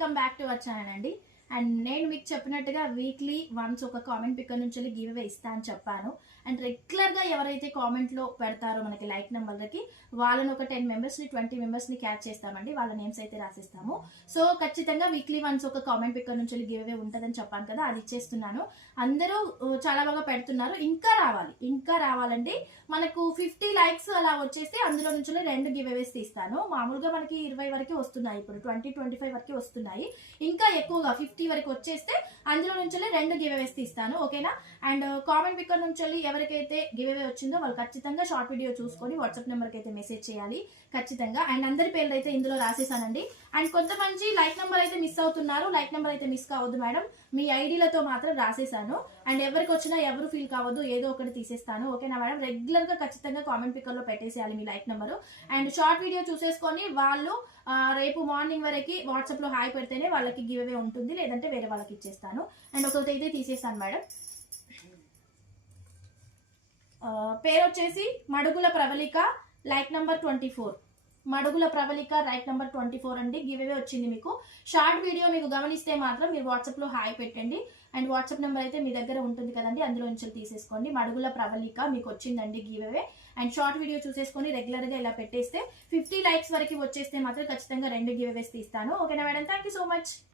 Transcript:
Welcome back to our channel అండి. And నేను మీకు చెప్పినట్టుగా వీక్లీ వన్స్ ఒక కామెంట్ పిక్కర్ నుంచి గివ్ అవే ఇస్తా అని చెప్పాను. అండ్ రెగ్యులర్గా ఎవరైతే కామెంట్లో పెడతారో మనకి లైక్ నెంబర్లకి వాళ్ళని ఒక 10 మెంబర్స్ని 20 మెంబర్స్ని క్యాచ్ చేస్తామండి. వాళ్ళ నేమ్స్ అయితే రాసిస్తాము. సో ఖచ్చితంగా వీక్లీ వన్స్ ఒక కామెంట్ పిక్కర్ నుంచి గివ్ అవే ఉంటుందని చెప్పాను కదా, అది ఇచ్చేస్తున్నాను. అందరూ చాలా బాగా పెడుతున్నారు. ఇంకా రావాలండి. మనకు 50 లైక్స్ అలా వచ్చేస్తే అందులో నుంచి 2 గివ్ అవేస్ తీస్తాను. మామూలుగా మనకి 20 వరకు వస్తున్నాయి, ఇప్పుడు 20-25 వరకు వస్తున్నాయి. ఇంకా ఎక్కువగా 50 వరకు వచ్చేస్తే అందులో నుంచి 2 గివ్ అవేస్ తీస్తాను. ఓకేనా? అండ్ కామెంట్ పిక్కర్ నుంచి ఎవరికైతే గివ్ అవే వచ్చిందో వాళ్ళు ఖచ్చితంగా షార్ట్ వీడియో చూసుకొని వాట్సాప్ నెంబర్కి అయితే మెసేజ్ చేయాలి ఖచ్చితంగా. అండ్ అందరి పేర్లు అయితే ఇందులో రాసేసానండి. అండ్ కొంతమంది లైక్ నెంబర్ అయితే మిస్ అవుతున్నారు. లైక్ నెంబర్ అయితే మిస్ కావద్దు మేడం, మీ ఐడీలతో మాత్రం రాసేసాను. అండ్ ఎవరికి వచ్చినా ఎవరు ఫీల్ కావద్దు, ఏదో ఒకటి తీసేస్తాను. ఓకేనా మేడం? రెగ్యులర్ గా ఖచ్చితంగా కామెంట్ పిక్కర్ లో పెట్టేసేయాలి మీ like number. And short video చూసేసుకొని వాళ్ళు రేపు మార్నింగ్ వరకు వాట్సాప్ లో హాయ్ పెడితేనే వాళ్ళకి గివ్ అవే ఉంటుంది, లేదంటే వేరే వాళ్ళకి ఇచ్చేస్తాను. అండ్ ఒకటి అయితే తీసేస్తాను మేడం. పేరు వచ్చేసి Madugula Pravalika, like number 24. Madugula Pravalika right number 24 అండి. గివ్ అవే వచ్చింది మీకు. షార్ట్ వీడియో మీకు గమనిస్తే మాత్రం మీరు వాట్సాప్ లో హాయ్ పెట్టండి. అండ్ వాట్సాప్ నెంబర్ అయితే మీ దగ్గర ఉంటుంది కదండి, అందులో నుంచి తీసేసుకోండి. మడుగుల ప్రవళిక మీకు వచ్చిందండి giveaway. And short video చూసేసుకొని రెగ్యులర్ గా ఇలా పెట్టేస్తే 50 లైక్స్ వరకు వచ్చేస్తే మాత్రం ఖచ్చితంగా 2 గివ్ అవేస్ తీస్తాను. ఓకేనా madam? Thank you so much.